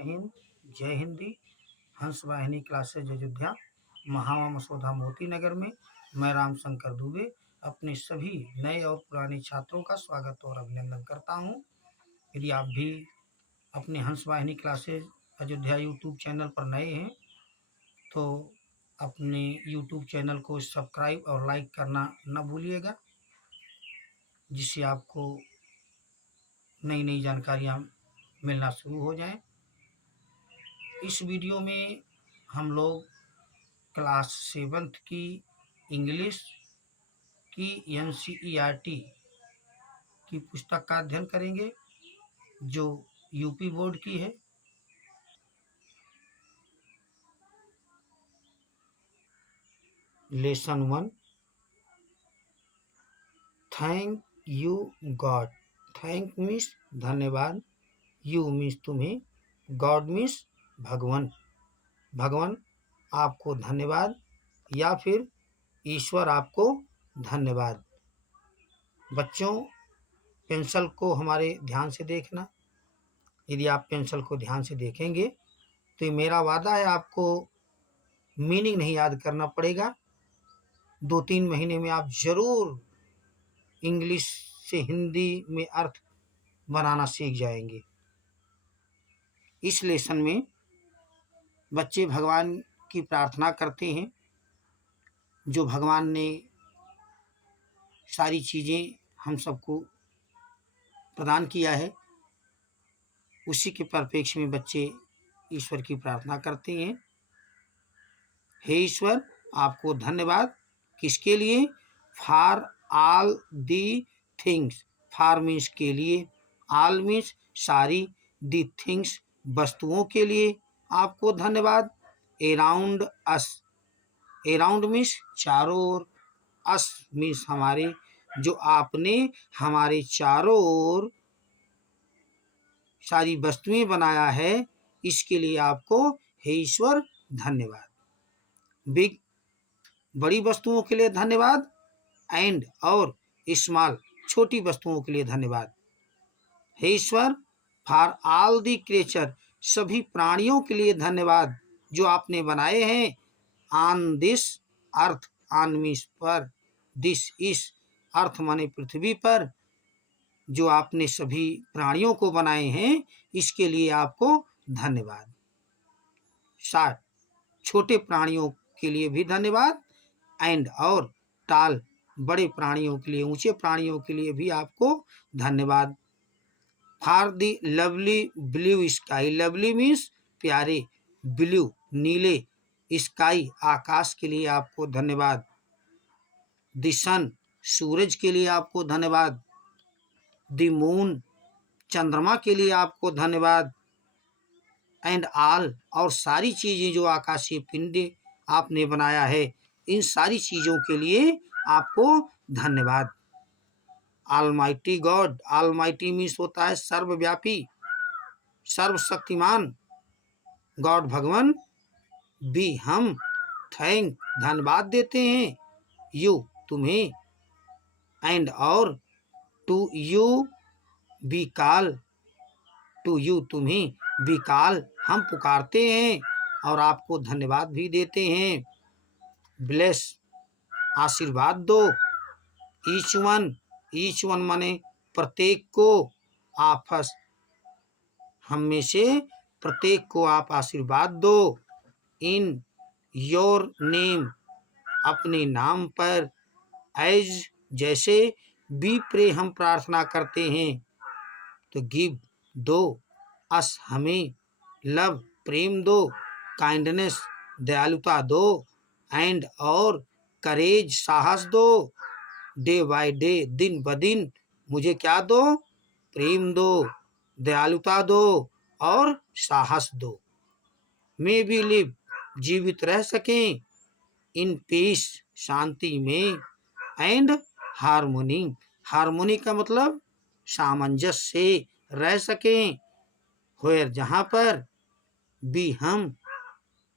जय हिंद, जय हिंदी। हंस वाहिनी क्लासेज अयोध्या, महावा मसौदा मोती नगर में मैं राम शंकर दुबे अपने सभी नए और पुराने छात्रों का स्वागत और अभिनंदन करता हूं। यदि आप भी अपने हंस वाहिनी क्लासेज अयोध्या यूट्यूब चैनल पर नए हैं तो अपने यूट्यूब चैनल को सब्सक्राइब और लाइक करना न भूलिएगा, जिससे आपको नई नई जानकारियाँ मिलना शुरू हो जाएं। इस वीडियो में हम लोग क्लास 7th की इंग्लिश की NCERT की पुस्तक का अध्ययन करेंगे, जो यूपी बोर्ड की है। Lesson 1, thank you God. Thank means धन्यवाद, यू मीन्स तुम्हें, गॉड मीन्स भगवान। भगवान आपको धन्यवाद या फिर ईश्वर आपको धन्यवाद। बच्चों, पेंसिल को हमारे ध्यान से देखना। यदि आप पेंसिल को ध्यान से देखेंगे तो ये मेरा वादा है, आपको मीनिंग नहीं याद करना पड़ेगा। 2-3 महीने में आप जरूर इंग्लिश से हिंदी में अर्थ बनाना सीख जाएंगे। इस लेसन में बच्चे भगवान की प्रार्थना करते हैं। जो भगवान ने सारी चीज़ें हम सबको प्रदान किया है, उसी के परिप्रेक्ष्य में बच्चे ईश्वर की प्रार्थना करते हैं। हे ईश्वर, आपको धन्यवाद। किसके लिए? For all the things. For means के लिए, ऑल मीन्स सारी, दी थिंग्स वस्तुओं के लिए आपको धन्यवाद। अराउंड अस, अराउंड मीन्स चारों ओर, अस मीन्स हमारे, जो आपने हमारे चारों ओर सारी वस्तुएं बनाया है, इसके लिए आपको हे ईश्वर धन्यवाद। बिग, बड़ी वस्तुओं के लिए धन्यवाद। एंड, और स्मॉल, छोटी वस्तुओं के लिए धन्यवाद। हे ईश्वर, फॉर ऑल दी क्रिएचर, सभी प्राणियों के लिए धन्यवाद जो आपने बनाए हैं। On this earth, on means पर, दिस इस, अर्थ माने पृथ्वी पर, जो आपने सभी प्राणियों को बनाए हैं, इसके लिए आपको धन्यवाद। 7, छोटे प्राणियों के लिए भी धन्यवाद। एंड, और टाल, बड़े प्राणियों के लिए, ऊंचे प्राणियों के लिए भी आपको धन्यवाद। For the lovely blue sky, lovely means प्यारे, ब्लू नीले, स्काई आकाश के लिए आपको धन्यवाद। द सन, सूरज के लिए आपको धन्यवाद। द मून, चंद्रमा के लिए आपको धन्यवाद। एंड ऑल, और सारी चीजें जो आकाशीय पिंड आपने बनाया है, इन सारी चीजों के लिए आपको धन्यवाद। ऑलमाइटी गॉड, ऑलमाइटी मीन्स होता है सर्वव्यापी, सर्वशक्तिमान। गॉड भगवान, भी हम, थैंक धन्यवाद देते हैं, यू तुम्हें, एंड और, to you be call, to you तुम्हें, बी कॉल हम पुकारते हैं और आपको धन्यवाद भी देते हैं। ब्लेस, आशीर्वाद दो। ईच वन माने प्रत्येक को, आपस हम में से प्रत्येक को आप आशीर्वाद दो। इन योर नेम, अपने नाम पर। एज, जैसे, बी प्रे हम प्रार्थना करते हैं, तो गिव दो, अस हमें, लव प्रेम दो, काइंडनेस दयालुता दो, एंड और, करेज साहस दो, डे बाय डे दिन ब दिन मुझे क्या दो? प्रेम दो, दयालुता दो और साहस दो। मे बी लिव, जीवित रह सकें। इन पीस, शांति में। एंड हार्मोनी, हार्मोनी का मतलब सामंजस्य से रह सकें। व्हेयर, जहाँ पर, बी हम,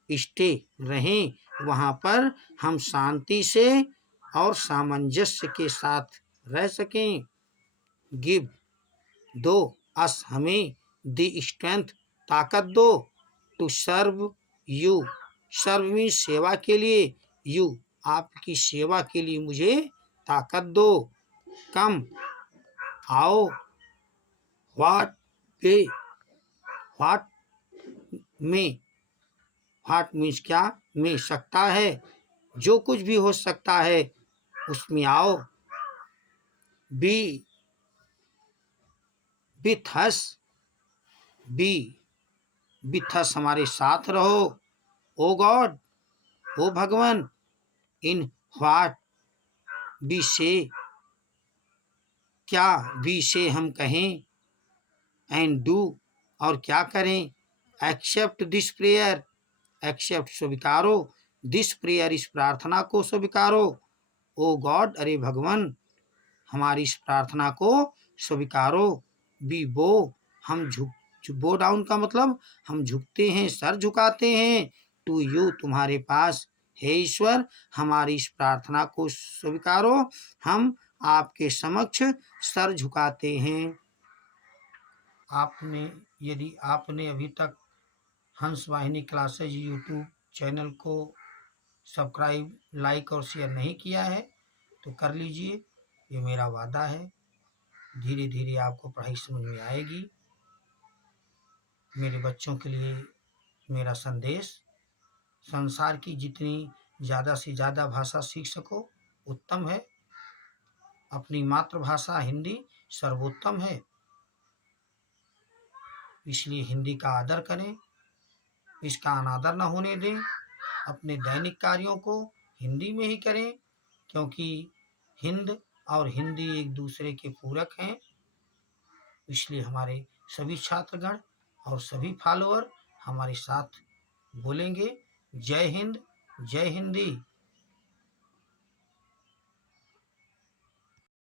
स्टे रहें, वहाँ पर हम शांति से और सामंजस्य के साथ रह सकें। गिव दो, अस हमें, द स्ट्रेंथ ताकत दो, to serve you, serve means सेवा के लिए, यू आपकी सेवा के लिए मुझे ताकत दो, कम आओ, व्हाट पे, व्हाट में, व्हाट मीन्स क्या, में सकता है, जो कुछ भी हो सकता है उसमें आओ, B with has, B with हस हमारे साथ रहो, ओ गॉड ओ भगवान, इन व्हाट बी से, क्या बी से हम कहें, एंड डू और क्या करें, एक्सेप्ट दिस प्रेयर, एक्सेप्ट स्वीकारो, दिस प्रेयर इस प्रार्थना को स्वीकारो, ओ गॉड अरे भगवान हमारी इस प्रार्थना को स्वीकारो, बी बो हम बो डाउन का मतलब हम झुकते हैं, सर झुकाते हैं, टू यू तुम्हारे पास, हे ईश्वर हमारी इस प्रार्थना को स्वीकारो, हम आपके समक्ष सर झुकाते हैं। आपने यदि आपने अभी तक हंस वाहिनी क्लासेज यूट्यूब चैनल को सब्सक्राइब, लाइक और शेयर नहीं किया है तो कर लीजिए, ये मेरा वादा है। धीरे धीरे आपको पढ़ाई समझ में आएगी। मेरे बच्चों के लिए मेरा संदेश, संसार की जितनी ज़्यादा से ज़्यादा भाषा सीख सको उत्तम है, अपनी मातृभाषा हिंदी सर्वोत्तम है, इसलिए हिंदी का आदर करें, इसका अनादर न होने दें, अपने दैनिक कार्यों को हिंदी में ही करें, क्योंकि हिंद और हिंदी एक दूसरे के पूरक हैं। इसलिए हमारे सभी छात्रगण और सभी फॉलोअर हमारे साथ बोलेंगे, जय हिंद जय हिंदी।